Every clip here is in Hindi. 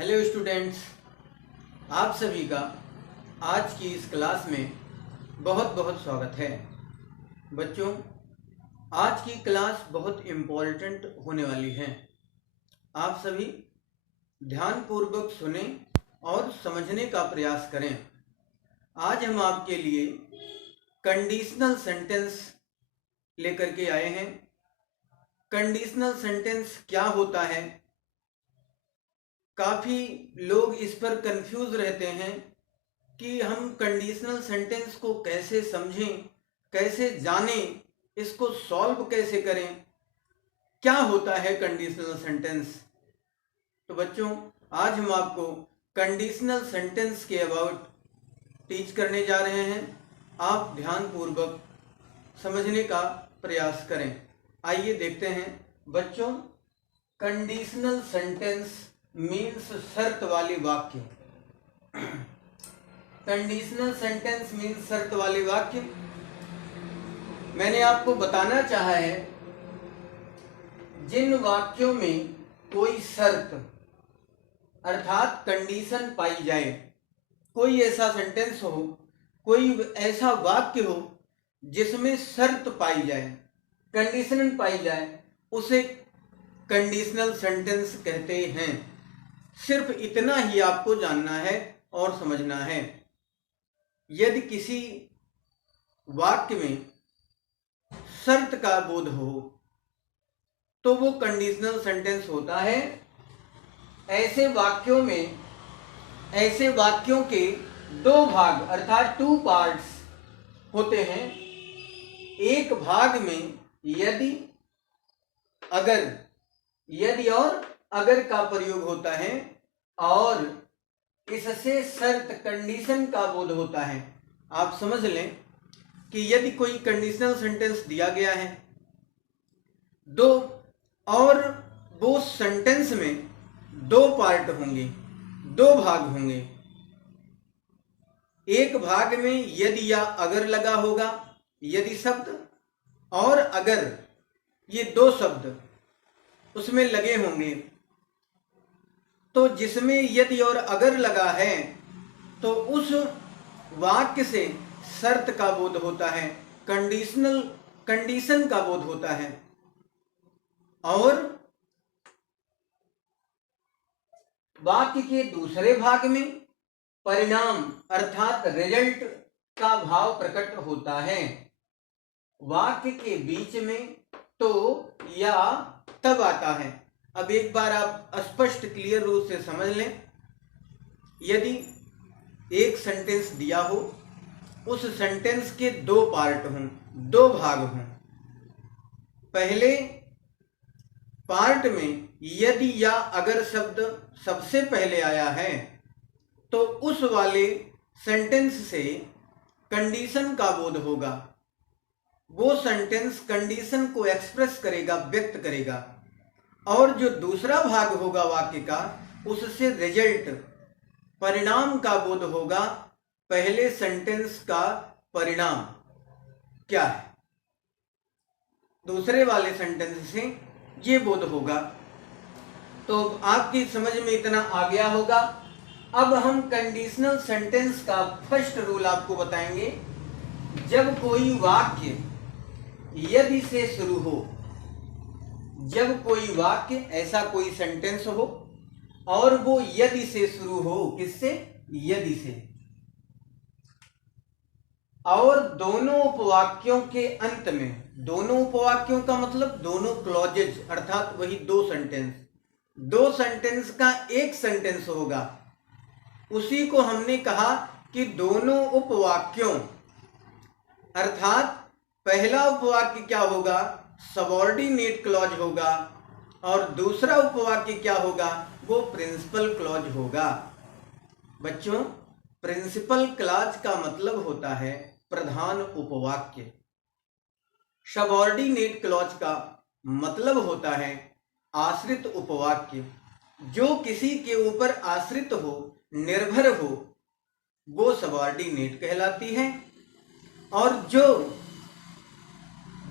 हेलो स्टूडेंट्स, आप सभी का आज की इस क्लास में बहुत बहुत स्वागत है। बच्चों, आज की क्लास बहुत इम्पोर्टेंट होने वाली है। आप सभी ध्यानपूर्वक सुने और समझने का प्रयास करें। आज हम आपके लिए कंडीशनल सेंटेंस लेकर के आए हैं। कंडीशनल सेंटेंस क्या होता है? काफ़ी लोग इस पर कंफ्यूज रहते हैं कि हम कंडीशनल सेंटेंस को कैसे समझें, कैसे जानें, इसको सॉल्व कैसे करें, क्या होता है कंडीशनल सेंटेंस। तो बच्चों, आज हम आपको कंडीशनल सेंटेंस के अबाउट टीच करने जा रहे हैं। आप ध्यानपूर्वक समझने का प्रयास करें। आइए देखते हैं बच्चों, कंडीशनल सेंटेंस मीन्स शर्त वाली वाक्य। कंडीशनल सेंटेंस मीन्स शर्त वाली वाक्य। मैंने आपको बताना चाहा है जिन वाक्यों में कोई शर्त अर्थात कंडीशन पाई जाए, कोई ऐसा सेंटेंस हो, कोई ऐसा वाक्य हो जिसमें शर्त पाई जाए, कंडीशन पाई जाए, उसे कंडीशनल सेंटेंस कहते हैं। सिर्फ इतना ही आपको जानना है और समझना है। यदि किसी वाक्य में शर्त का बोध हो तो वो कंडीशनल सेंटेंस होता है। ऐसे वाक्यों के दो भाग अर्थात टू पार्ट्स होते हैं। एक भाग में यदि और अगर का प्रयोग होता है और इससे शर्त कंडीशन का बोध होता है। आप समझ लें कि यदि कोई कंडीशनल सेंटेंस दिया गया है दो, और वो सेंटेंस में दो पार्ट होंगे, दो भाग होंगे। एक भाग में यदि या अगर लगा होगा, यदि शब्द और अगर, ये दो शब्द उसमें लगे होंगे। तो जिसमें यदि और अगर लगा है तो उस वाक्य से शर्त का बोध होता है, कंडीशन का बोध होता है। और वाक्य के दूसरे भाग में परिणाम अर्थात रिजल्ट का भाव प्रकट होता है। वाक्य के बीच में तो या तब आता है। अब एक बार आप स्पष्ट क्लियर रूप से समझ लें। यदि एक सेंटेंस दिया हो, उस सेंटेंस के दो पार्ट हों, दो भाग हों। पहले पार्ट में यदि या अगर शब्द सबसे पहले आया है तो उस वाले सेंटेंस से कंडीशन का बोध होगा। वो सेंटेंस कंडीशन को एक्सप्रेस करेगा, व्यक्त करेगा। और जो दूसरा भाग होगा वाक्य का, उससे रिजल्ट परिणाम का बोध होगा। पहले सेंटेंस का परिणाम क्या है, दूसरे वाले सेंटेंस से ये बोध होगा। तो आपकी समझ में इतना आ गया होगा। अब हम कंडीशनल सेंटेंस का फर्स्ट रूल आपको बताएंगे। जब कोई वाक्य यदि से शुरू हो, जब कोई वाक्य ऐसा कोई सेंटेंस हो और वो यदि से शुरू हो, किससे? यदि से। और दोनों उपवाक्यों के अंत में, दोनों उपवाक्यों का मतलब दोनों क्लॉजेज अर्थात वही दो सेंटेंस का एक सेंटेंस होगा। उसी को हमने कहा कि दोनों उपवाक्यों अर्थात पहला उपवाक्य क्या होगा? सबऑर्डिनेट क्लॉज होगा और दूसरा उपवाक्य क्या होगा? वो प्रिंसिपल क्लॉज होगा। बच्चों, प्रिंसिपल क्लॉज का मतलब होता है प्रधान उपवाक्य। सबऑर्डिनेट क्लॉज का मतलब होता है आश्रित उपवाक्य। जो किसी के ऊपर आश्रित हो, निर्भर हो, वो सबऑर्डिनेट कहलाती है। और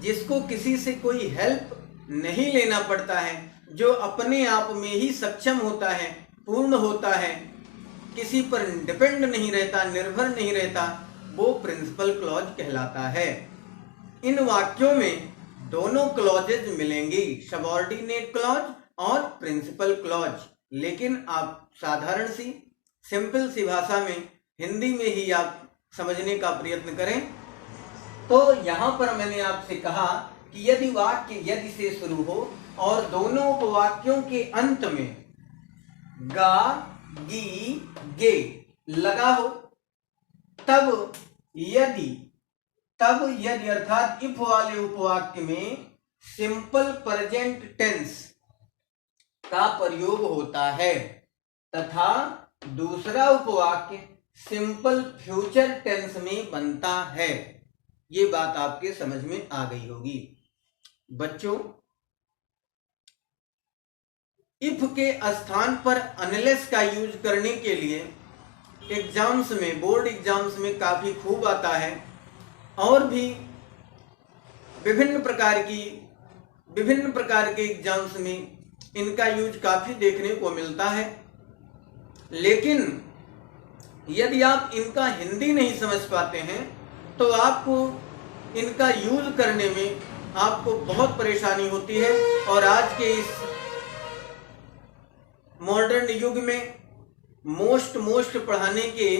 जिसको किसी से कोई हेल्प नहीं लेना पड़ता है, जो अपने आप में ही सक्षम होता है, पूर्ण होता है, किसी पर डिपेंड नहीं रहता, निर्भर नहीं रहता, वो प्रिंसिपल क्लॉज कहलाता है। इन वाक्यों में दोनों क्लॉजेज मिलेंगी, सबऑर्डिनेट क्लॉज और प्रिंसिपल क्लॉज। लेकिन आप साधारण सी सिंपल सी भाषा में हिंदी में ही आप समझने का प्रयत्न करें। तो यहाँ पर मैंने आपसे कहा कि यदि वाक्य यदि से शुरू हो और दोनों उपवाक्यों के अंत में गा गी गे लगा हो, तब यदि अर्थात इफ वाले उपवाक्य में सिंपल प्रेजेंट टेंस का प्रयोग होता है तथा दूसरा उपवाक्य सिंपल फ्यूचर टेंस में बनता है। ये बात आपके समझ में आ गई होगी। बच्चों, इफ के स्थान पर अनलेस का यूज करने के लिए एग्जाम्स में, बोर्ड एग्जाम्स में काफी खूब आता है और भी विभिन्न प्रकार के एग्जाम्स में इनका यूज काफी देखने को मिलता है। लेकिन यदि आप इनका हिंदी नहीं समझ पाते हैं तो आपको इनका यूज करने में आपको बहुत परेशानी होती है। और आज के इस मॉडर्न युग में मोस्ट पढ़ाने के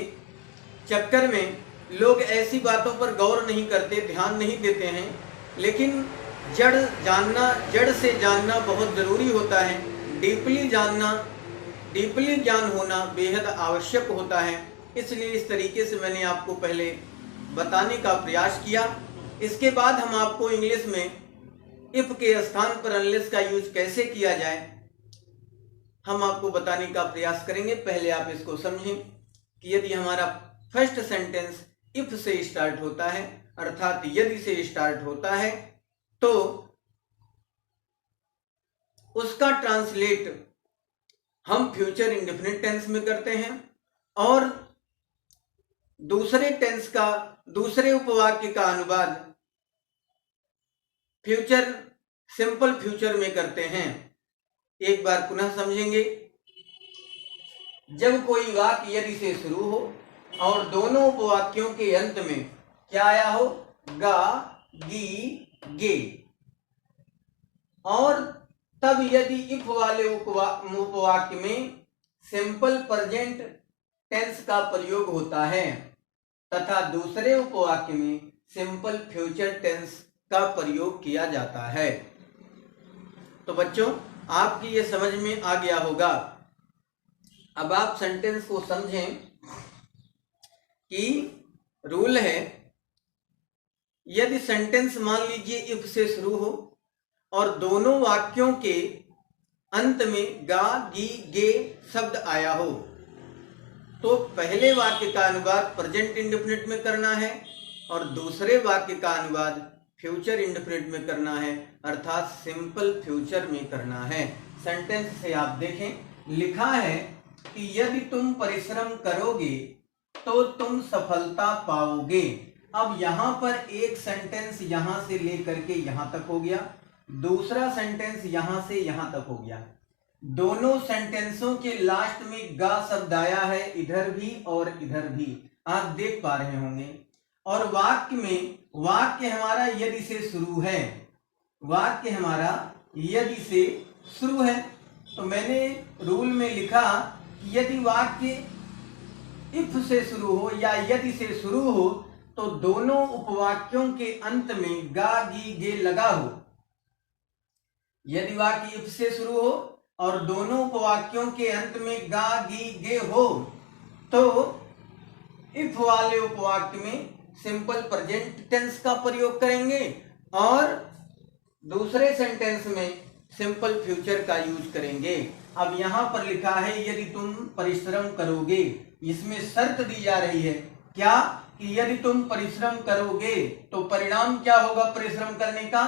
चक्कर में लोग ऐसी बातों पर गौर नहीं करते, ध्यान नहीं देते हैं। लेकिन जड़ से जानना बहुत ज़रूरी होता है। डीपली ज्ञान होना बेहद आवश्यक होता है। इसलिए इस तरीके से मैंने आपको पहले बताने का प्रयास किया। इसके बाद हम आपको इंग्लिश में इफ के स्थान पर अनलेस का यूज कैसे किया जाए हम आपको बताने का प्रयास करेंगे। पहले आप इसको समझें कि यदि हमारा फर्स्ट सेंटेंस इफ से स्टार्ट होता है, अर्थात यदि से स्टार्ट होता है, तो उसका ट्रांसलेट हम फ्यूचर इंडेफिनिट टेंस में करते हैं और दूसरे उपवाक्य का अनुवाद सिंपल फ्यूचर में करते हैं। एक बार पुनः समझेंगे। जब कोई वाक्य यदि से शुरू हो और दोनों उपवाक्यों के अंत में क्या आया हो, गा गी गे, और तब यदि इफ वाले उपवाक्य में सिंपल प्रेजेंट टेंस का प्रयोग होता है तथा दूसरे उपवाक्य में सिंपल फ्यूचर टेंस का प्रयोग किया जाता है। तो बच्चों, आपकी ये समझ में आ गया होगा। अब आप सेंटेंस को समझें कि रूल है, यदि सेंटेंस मान लीजिए इफ से शुरू हो और दोनों वाक्यों के अंत में गा गी गे शब्द आया हो, तो पहले वाक्य का अनुवाद प्रेजेंट इंडेफिनिट में करना है और दूसरे वाक्य का अनुवाद फ्यूचर इंडेफिनिट में करना है, अर्थात सिंपल फ्यूचर में करना है। सेंटेंस से आप देखें, लिखा है कि यदि तुम परिश्रम करोगे तो तुम सफलता पाओगे। अब यहाँ पर एक सेंटेंस यहाँ से लेकर के यहाँ तक हो गया, दूसरा सेंटेंस यहाँ से यहाँ तक हो गया। दोनों सेंटेंसों के लास्ट में गा शब्द आया है, इधर भी और इधर भी, आप देख पा रहे होंगे। और वाक्य हमारा यदि से शुरू है, वाक्य हमारा यदि से शुरू है। तो मैंने रूल में लिखा कि यदि वाक्य इफ से शुरू हो या यदि से शुरू हो तो दोनों उपवाक्यों के अंत में गा गी गे लगा हो। यदि वाक्य इफ से शुरू हो और दोनों उपवाक्यों के अंत में गा गी गे हो तो इफ वाले उपवाक्य में सिंपल प्रेजेंट टेंस का प्रयोग करेंगे और दूसरे सेंटेंस में सिंपल फ्यूचर का यूज करेंगे। अब यहाँ पर लिखा है यदि तुम परिश्रम करोगे, इसमें शर्त दी जा रही है क्या कि यदि तुम परिश्रम करोगे तो परिणाम क्या होगा परिश्रम करने का,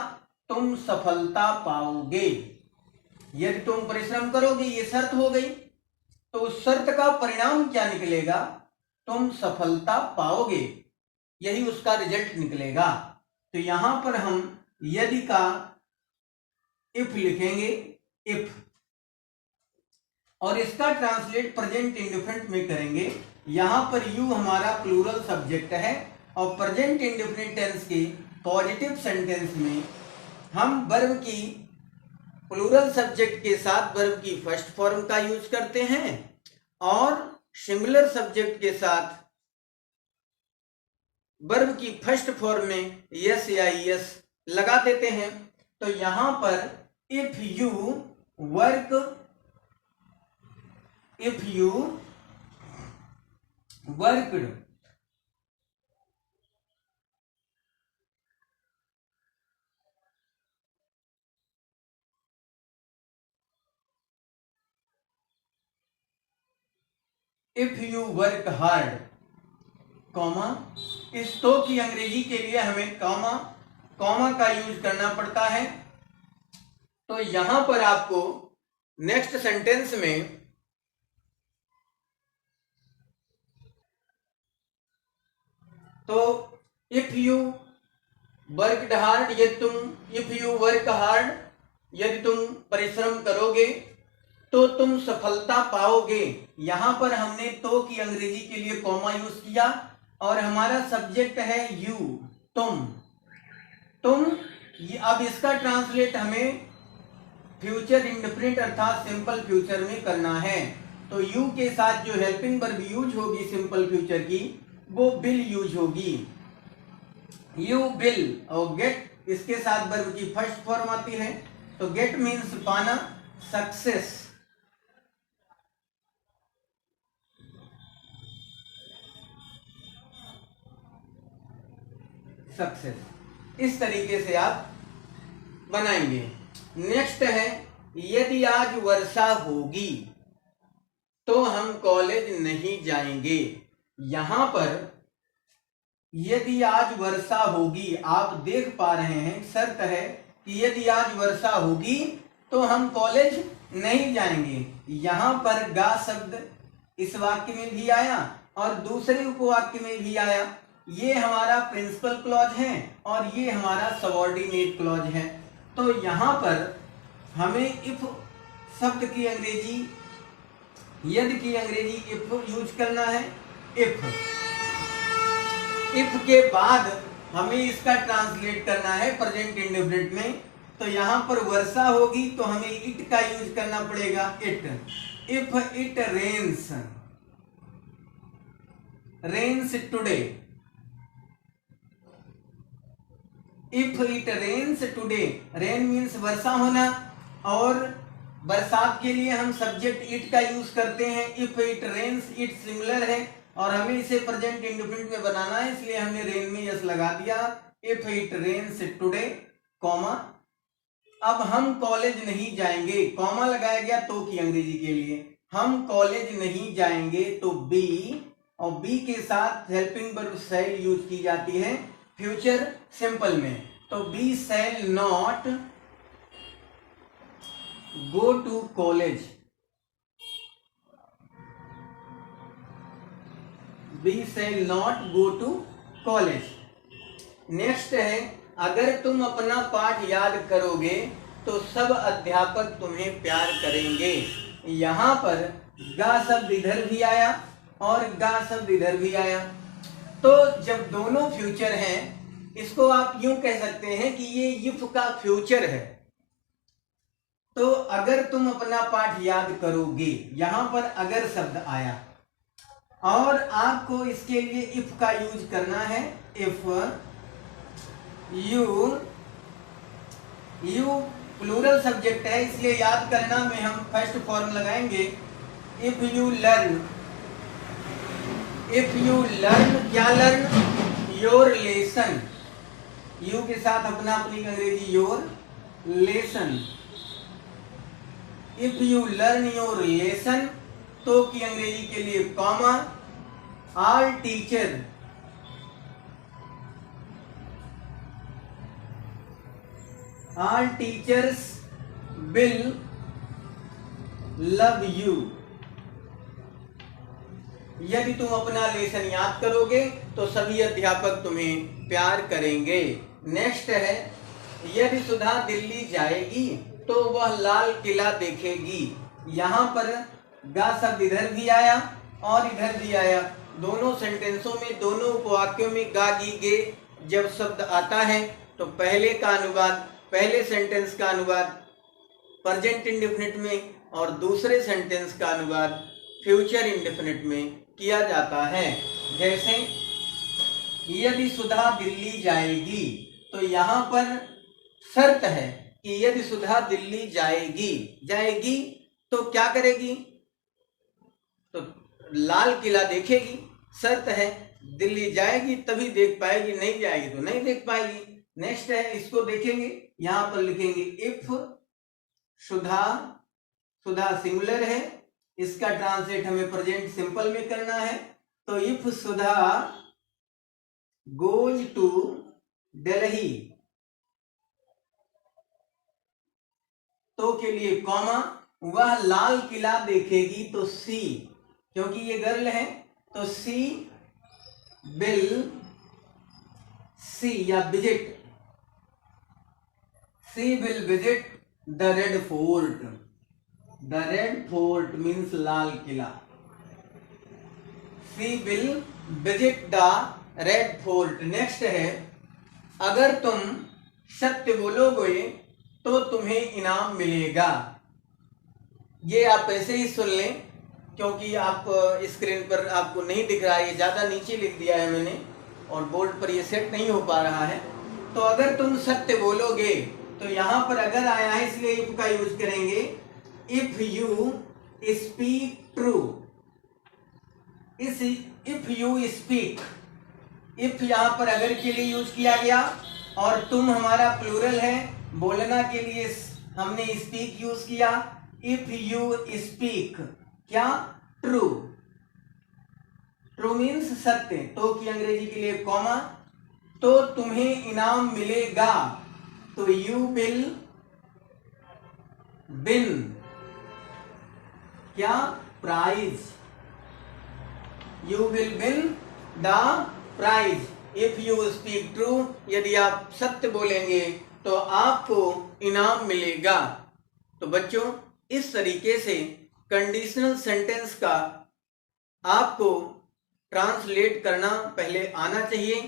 तुम सफलता पाओगे। यदि तुम परिश्रम करोगे, ये शर्त हो गई, तो उस शर्त का परिणाम क्या निकलेगा, तुम सफलता पाओगे, यही उसका रिजल्ट निकलेगा। तो यहां पर हम यदि का इफ लिखेंगे, इफ और इसका ट्रांसलेट प्रेजेंट इंडेफिनिट में करेंगे। यहां पर यू हमारा प्लूरल सब्जेक्ट है और प्रेजेंट इंडेफिनिट टेंस के पॉजिटिव सेंटेंस में हम वर्ब की प्लूरल सब्जेक्ट के साथ वर्ब की फर्स्ट फॉर्म का यूज करते हैं और सिंगुलर सब्जेक्ट के साथ वर्ब की फर्स्ट फॉर्म में यस या यस लगा देते हैं। तो यहां पर if you worked, if you work hard, comma, इस तो की अंग्रेजी के लिए हमें कॉमा का यूज करना पड़ता है। तो यहां पर आपको नेक्स्ट सेंटेंस में तो if you worked hard, if you work hard, यदि तुम परिश्रम करोगे तो तुम सफलता पाओगे। यहां पर हमने तो की अंग्रेजी के लिए कॉमा यूज किया और हमारा सब्जेक्ट है यू, तुम। अब इसका ट्रांसलेट हमें फ्यूचर इंडेफिनिट अर्थात सिंपल फ्यूचर में करना है। तो यू के साथ जो हेल्पिंग वर्ब यूज होगी सिंपल फ्यूचर की, वो विल यूज होगी। यू विल, और गेट इसके साथ वर्ब की फर्स्ट फॉर्म आती है। तो गेट मीन्स पाना, सक्सेस। इस तरीके से आप बनाएंगे। नेक्स्ट है यदि आज वर्षा होगी तो हम कॉलेज नहीं जाएंगे। यहां पर यदि आज वर्षा होगी, आप देख पा रहे हैं शर्त है कि यदि आज वर्षा होगी तो हम कॉलेज नहीं जाएंगे। यहां पर गा शब्द इस वाक्य में भी आया और दूसरे उपवाक्य में भी आया। ये हमारा प्रिंसिपल क्लॉज है और ये हमारा सबऑर्डिनेट क्लॉज है। तो यहां पर हमें इफ शब्द की अंग्रेजी, यदि की अंग्रेजी इफ यूज करना है। इफ के बाद हमें इसका ट्रांसलेट करना है प्रेजेंट इंडेफिनिट में। तो यहां पर वर्षा होगी तो हमें इट का यूज करना पड़ेगा, it. If it rains today, if it rains today, rain means वर्षा होना और बरसात के लिए हम सब्जेक्ट इट का यूज करते हैं। If it rains, it similar है और हमें इसे प्रेजेंट इंडेफिनिट में बनाना है, इसलिए हमने रेन में यस लगा दिया। If it rains today, comma. अब हम कॉलेज नहीं जाएंगे, कॉमा लगाया गया तो की अंग्रेजी के लिए। हम कॉलेज नहीं जाएंगे तो बी, और बी के साथ हेल्पिंग वर्ब शैल यूज की जाती है फ्यूचर सिंपल में। तो we shall not go to college, we shall not go to college. Next है अगर तुम अपना पाठ याद करोगे तो सब अध्यापक तुम्हें प्यार करेंगे। यहां पर गा शब्द इधर भी आया और गा शब्द इधर भी आया। तो जब दोनों फ्यूचर हैं, इसको आप यूं कह सकते हैं कि ये इफ का फ्यूचर है। तो अगर तुम अपना पाठ याद करोगे, यहां पर अगर शब्द आया और आपको इसके लिए इफ का यूज करना है। इफ यू प्लूरल सब्जेक्ट है, इसलिए याद करना में हम फर्स्ट फॉर्म लगाएंगे। इफ यू लर्न, क्या लर्न, योर लेसन। यू के साथ अपना अपनी अंग्रेजी your lesson. If you learn your lesson, तो की अंग्रेजी के लिए comma. All teachers will love you. यदि तुम अपना लेसन याद करोगे तो सभी अध्यापक तुम्हें प्यार करेंगे। नेक्स्ट है यदि सुधा दिल्ली जाएगी तो वह लाल किला देखेगी। यहां पर गा शब्द इधर भी आया और इधर भी आया। दोनों सेंटेंसों में, दोनों उपवाक्यों में गा गी गे जब शब्द आता है तो पहले का अनुवाद, पहले सेंटेंस का अनुवाद प्रेजेंट इंडेफिनिट में और दूसरे सेंटेंस का अनुवाद फ्यूचर इंडेफिनिट में किया जाता है। जैसे यदि सुधा दिल्ली जाएगी, तो यहाँ पर शर्त है कि यदि सुधा दिल्ली जाएगी तो क्या करेगी? तो लाल किला देखेगी, शर्त है। दिल्ली जाएगी तभी देख पाएगी, नहीं जाएगी तो नहीं देख पाएगी। नेक्स्ट है, इसको देखेंगे, यहां पर लिखेंगे इफ सुधा सिंगुलर है, इसका ट्रांसलेट हमें प्रेजेंट सिंपल में करना है। तो if Sudha goes to Delhi, तो के लिए कॉमा, वह लाल किला देखेगी तो सी, क्योंकि ये गर्ल है तो सी विल सी या visit, she will visit the Red Fort. The Red Fort means Lal Qila. She will visit the Red Fort. Next है, अगर तुम सत्य बोलोगे तो तुम्हें इनाम मिलेगा। ये आप ऐसे ही सुन लें, क्योंकि आप स्क्रीन पर आपको नहीं दिख रहा है, ये ज़्यादा नीचे लिख दिया है मैंने और बोर्ड पर ये सेट नहीं हो पा रहा है। तो अगर तुम सत्य बोलोगे, तो यहाँ पर अगर आया है इसलिए इफ का यूज करेंगे। If you speak true, if you speak, if यहाँ पर अगर के लिए यूज किया गया और तुम हमारा प्लूरल है, बोलना के लिए हमने स्पीक यूज किया। इफ यू स्पीक क्या? ट्रू। ट्रू मीन्स सत्य, तो की अंग्रेजी के लिए कॉमा, तो तुम्हें इनाम मिलेगा। तो यू विल विन क्या? Prize. You will win the prize if you speak true. यदि आप सत्य बोलेंगे तो आपको इनाम मिलेगा। तो बच्चों, इस तरीके से कंडीशनल सेंटेंस का आपको ट्रांसलेट करना पहले आना चाहिए,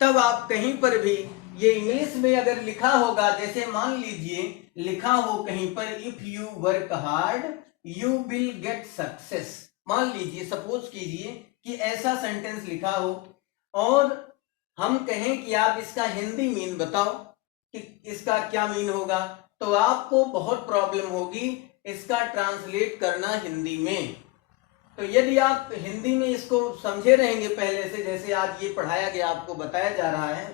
तब आप कहीं पर भी ये इंग्लिश में अगर लिखा होगा, जैसे मान लीजिए लिखा हो कहीं पर if you work hard you will get success, मान लीजिए, सपोज कीजिए कि ऐसा सेंटेंस लिखा हो और हम कहें कि आप इसका हिंदी मीन बताओ कि इसका क्या मीन होगा, तो आपको बहुत प्रॉब्लम होगी इसका ट्रांसलेट करना हिंदी में। तो यदि आप हिंदी में इसको समझे रहेंगे पहले से, जैसे आज ये पढ़ाया गया आपको बताया जा रहा है,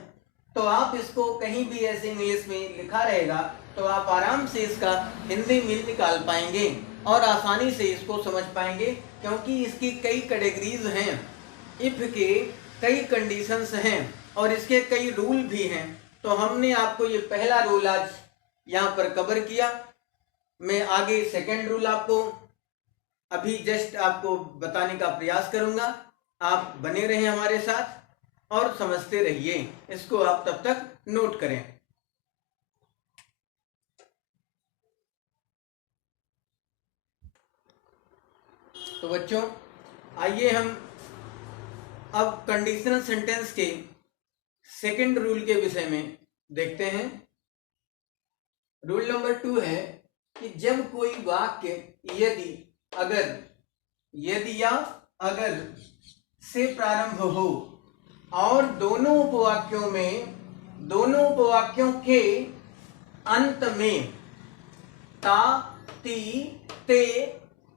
तो आप इसको कहीं भी ऐसे इंग्लिश में लिखा रहेगा तो आप आराम से इसका हिंदी मीन निकाल पाएंगे और आसानी से इसको समझ पाएंगे, क्योंकि इसकी कई कैटेगरीज हैं, इफ के कई कंडीशंस हैं और इसके कई रूल भी हैं। तो हमने आपको ये पहला रूल आज यहाँ पर कवर किया। मैं आगे सेकंड रूल आपको अभी जस्ट आपको बताने का प्रयास करूंगा। आप बने रहें हमारे साथ और समझते रहिए, इसको आप तब तक नोट करें। तो बच्चों, आइए हम अब कंडीशनल सेंटेंस के सेकंड रूल के विषय में देखते हैं। रूल नंबर 2 है कि जब कोई वाक्य यदि, अगर, यदि या अगर से प्रारंभ हो और दोनों उपवाक्यों के अंत में ता, ती, ते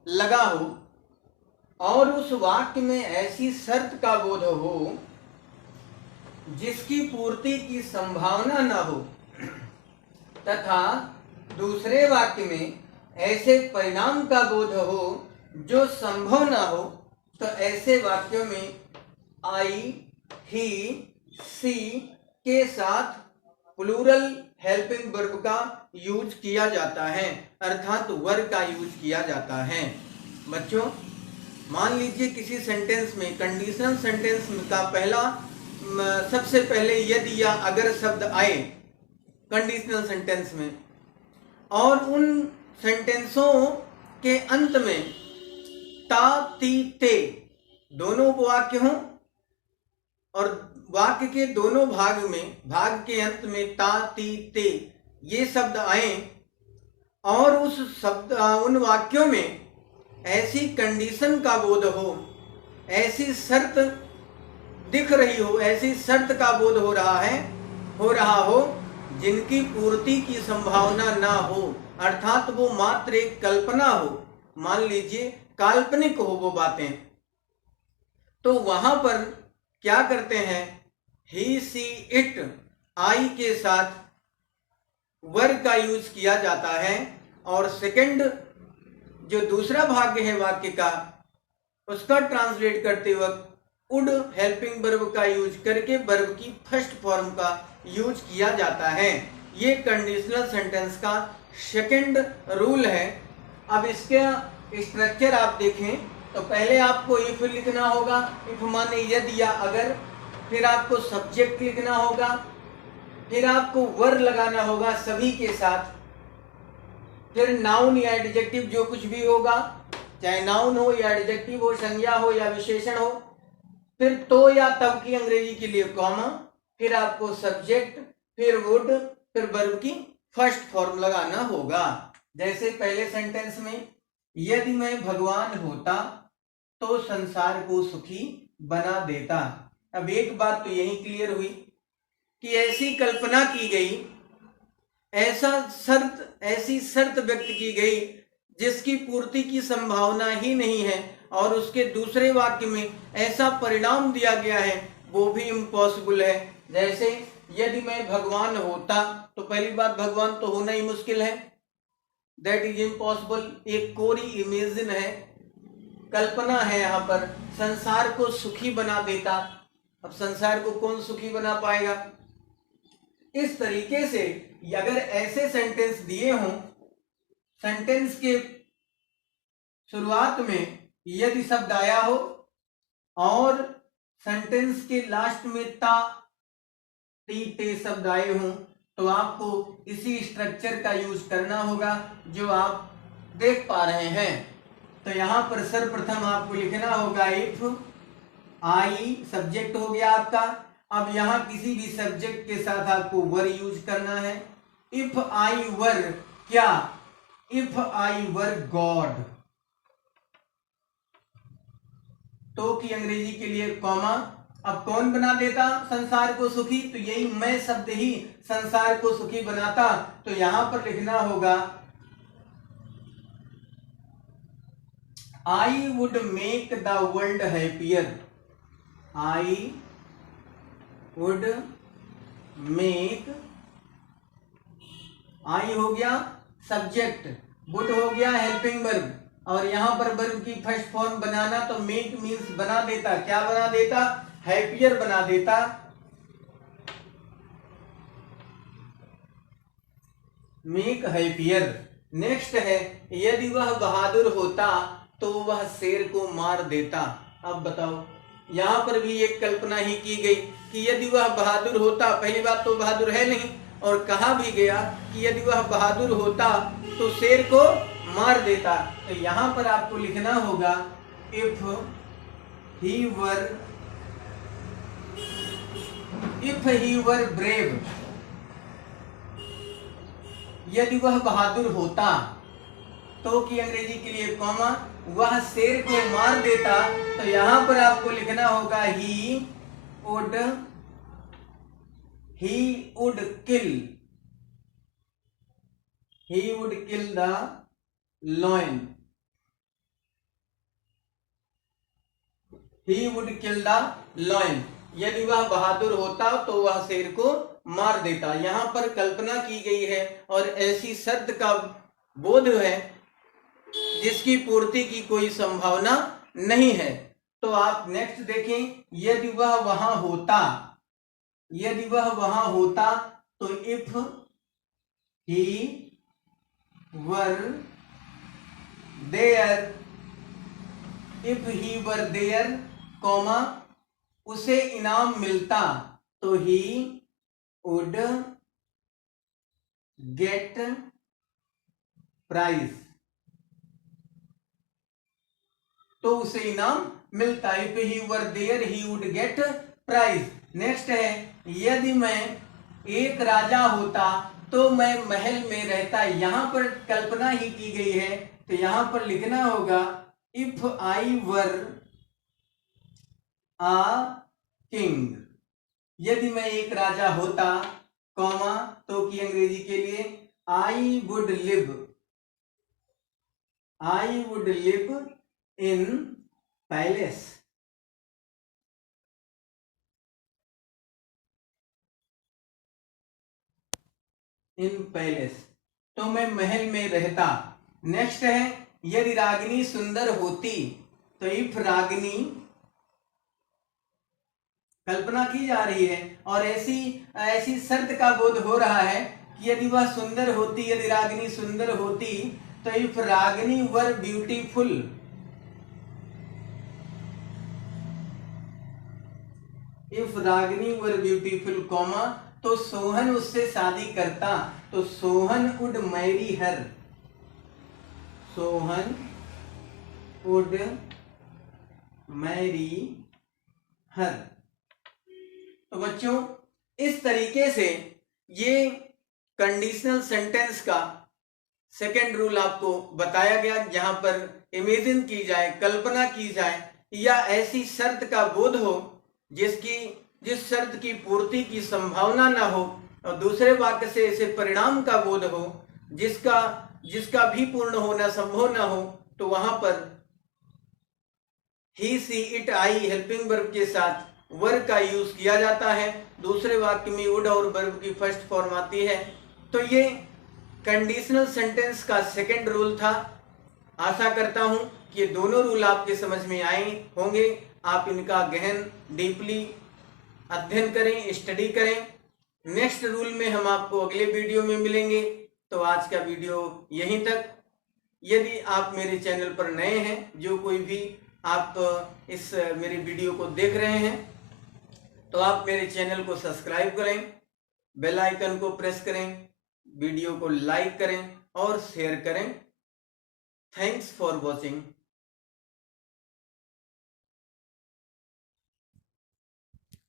लगा हो और उस वाक्य में ऐसी शर्त का बोध हो जिसकी पूर्ति की संभावना न हो, तथा दूसरे वाक्य में ऐसे परिणाम का बोध हो जो संभव न हो, तो ऐसे वाक्यों में आई, ही, सी के साथ प्लूरल हेल्पिंग वर्ब का यूज किया जाता है, अर्थात वर्ब का यूज किया जाता है। बच्चों, मान लीजिए किसी सेंटेंस में, कंडीशनल सेंटेंस का पहला, सबसे पहले यदि या अगर शब्द आए कंडीशनल सेंटेंस में और उन सेंटेंसों के अंत में ता ती ते दोनों उपवाक्य हों और वाक्य के दोनों भाग के अंत में ता ती ते ये शब्द आए और उस शब्द उन वाक्यों में ऐसी कंडीशन का बोध हो, ऐसी शर्त दिख रही हो, ऐसी शर्त का बोध हो रहा हो जिनकी पूर्ति की संभावना ना हो, अर्थात वो मात्र एक कल्पना हो, मान लीजिए काल्पनिक हो वो बातें, तो वहां पर क्या करते हैं, ही सी इट आई के साथ वर का यूज किया जाता है और सेकंड जो दूसरा भाग है वाक्य का उसका ट्रांसलेट करते वक्त वुड हेल्पिंग वर्ब का यूज करके वर्ब की फर्स्ट फॉर्म का यूज किया जाता है। ये कंडीशनल सेंटेंस का सेकंड रूल है। अब इसका स्ट्रक्चर आप देखें तो पहले आपको इफ लिखना होगा, इफ माने यदि या अगर, फिर आपको सब्जेक्ट लिखना होगा, फिर आपको वर लगाना होगा सभी के साथ, फिर नाउन या एडजेक्टिव जो कुछ भी होगा, चाहे नाउन हो या एडजेक्टिव हो, संज्ञा हो या विशेषण हो, फिर तो या तब की अंग्रेजी के लिए कॉमा, फिर आपको सब्जेक्ट, फिर वुड, फिर वर्ब की फर्स्ट फॉर्म लगाना होगा। जैसे पहले सेंटेंस में यदि मैं भगवान होता तो संसार को सुखी बना देता। अब एक बात तो यही क्लियर हुई कि ऐसी कल्पना की गई, ऐसी शर्त व्यक्त की गई जिसकी पूर्ति की संभावना ही नहीं है और उसके दूसरे वाक्य में ऐसा परिणाम दिया गया है वो भी इम्पॉसिबल है। जैसे यदि मैं भगवान होता, तो पहली बात भगवान तो होना ही मुश्किल है, दैट इज इम्पॉसिबल, एक कोरी इमेजिन है, कल्पना है। यहाँ पर संसार को सुखी बना देता, अब संसार को कौन सुखी बना पाएगा। इस तरीके से अगर ऐसे सेंटेंस दिए हों, सेंटेंस के शुरुआत में यदि शब्द आया हो और सेंटेंस के लास्ट में ता ती ते शब्द आए हों, तो आपको इसी स्ट्रक्चर का यूज करना होगा जो आप देख पा रहे हैं। तो यहाँ पर सर्वप्रथम आपको लिखना होगा इफ आई, सब्जेक्ट हो गया आपका। अब यहाँ किसी भी सब्जेक्ट के साथ आपको वर यूज करना है। इफ आई वर क्या, इफ आई वर गॉड, तो की अंग्रेजी के लिए कॉमा। अब कौन बना देता संसार को सुखी, तो यही मैं शब्द ही संसार को सुखी बनाता। तो यहां पर लिखना होगा I would make the world happier, I would make, I हो गया सब्जेक्ट, वुड हो गया हेल्पिंग वर्ब, और यहां पर वर्ब की फर्स्ट फॉर्म बनाना, तो मेक मीन्स बना देता, क्या बना देता, हैप्पियर बना देता। Make happier. नेक्स्ट है यदि वह बहादुर होता तो वह शेर को मार देता। अब बताओ, यहां पर भी एक कल्पना ही की गई कि यदि वह बहादुर होता, पहली बात तो बहादुर है नहीं, और कहा भी गया कि यदि वह बहादुर होता तो शेर को मार देता। तो यहां पर आपको लिखना होगा इफ ही वर ब्रेव, यदि वह बहादुर होता, तो की अंग्रेजी के लिए कॉमा, वह शेर को मार देता। तो यहां पर आपको लिखना होगा he would kill the lion, he would kill the lion, यदि वह बहादुर होता तो वह शेर को मार देता। यहां पर कल्पना की गई है और ऐसी शर्त का बोध है जिसकी पूर्ति की कोई संभावना नहीं है। तो आप नेक्स्ट देखें, यदि वह वहां होता, यदि वह वहां होता, तो if he were there, if he were there comma, उसे इनाम मिलता, तो ही वुड गेट प्राइज, तो उसे इनाम मिलता। If he were there he would get prize. Next है, यदि मैं एक राजा होता तो मैं महल में रहता। यहां पर कल्पना ही की गई है, तो यहां पर लिखना होगा if I were uh king. यदि मैं एक राजा होता, कॉमा, तो की अंग्रेजी के लिए I would live in palace. तो मैं महल में रहता। नेक्स्ट है, यदि रागिनी सुंदर होती, तो इफ रागिनी, कल्पना की जा रही है और ऐसी शर्त का बोध हो रहा है कि यदि वह सुंदर होती, यदि रागिनी सुंदर होती, तो if Ragini were beautiful, comma, तो सोहन उससे शादी करता। तो सोहन वुड मैरी हर। तो बच्चों, इस तरीके से ये कंडीशनल सेंटेंस का सेकेंड रूल आपको बताया गया, जहां पर इमेजिन की जाए, कल्पना की जाए, या ऐसी शर्त का बोध हो जिस शर्त की पूर्ति की संभावना ना हो, और दूसरे वाक्य से ऐसे परिणाम का बोध हो जिसका भी पूर्ण होना संभव ना हो, तो वहां पर ही, सी, इट, आई हेल्पिंग वर्ब के साथ वर्ब का यूज किया जाता है। दूसरे वाक्य में वुड और वर्ब की फर्स्ट फॉर्म आती है। तो ये कंडीशनल सेंटेंस का सेकंड रूल था। आशा करता हूं कि ये दोनों रूल आपके समझ में आए होंगे। आप इनका गहन डीपली अध्ययन करें, स्टडी करें। नेक्स्ट रूल में हम आपको अगले वीडियो में मिलेंगे। तो आज का वीडियो यहीं तक। यदि आप मेरे चैनल पर नए हैं, जो कोई भी आप इस मेरे वीडियो को देख रहे हैं, तो आप मेरे चैनल को सब्सक्राइब करें, बेल आइकन को प्रेस करें, वीडियो को लाइक करें और शेयर करें। Thanks for watching.